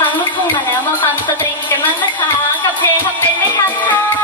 ฟังลูกทุ่งมาแล้วมาฟังสตริงกันมั้างนะคะ กับเพลงทำเป็นไม่ทันค่ะ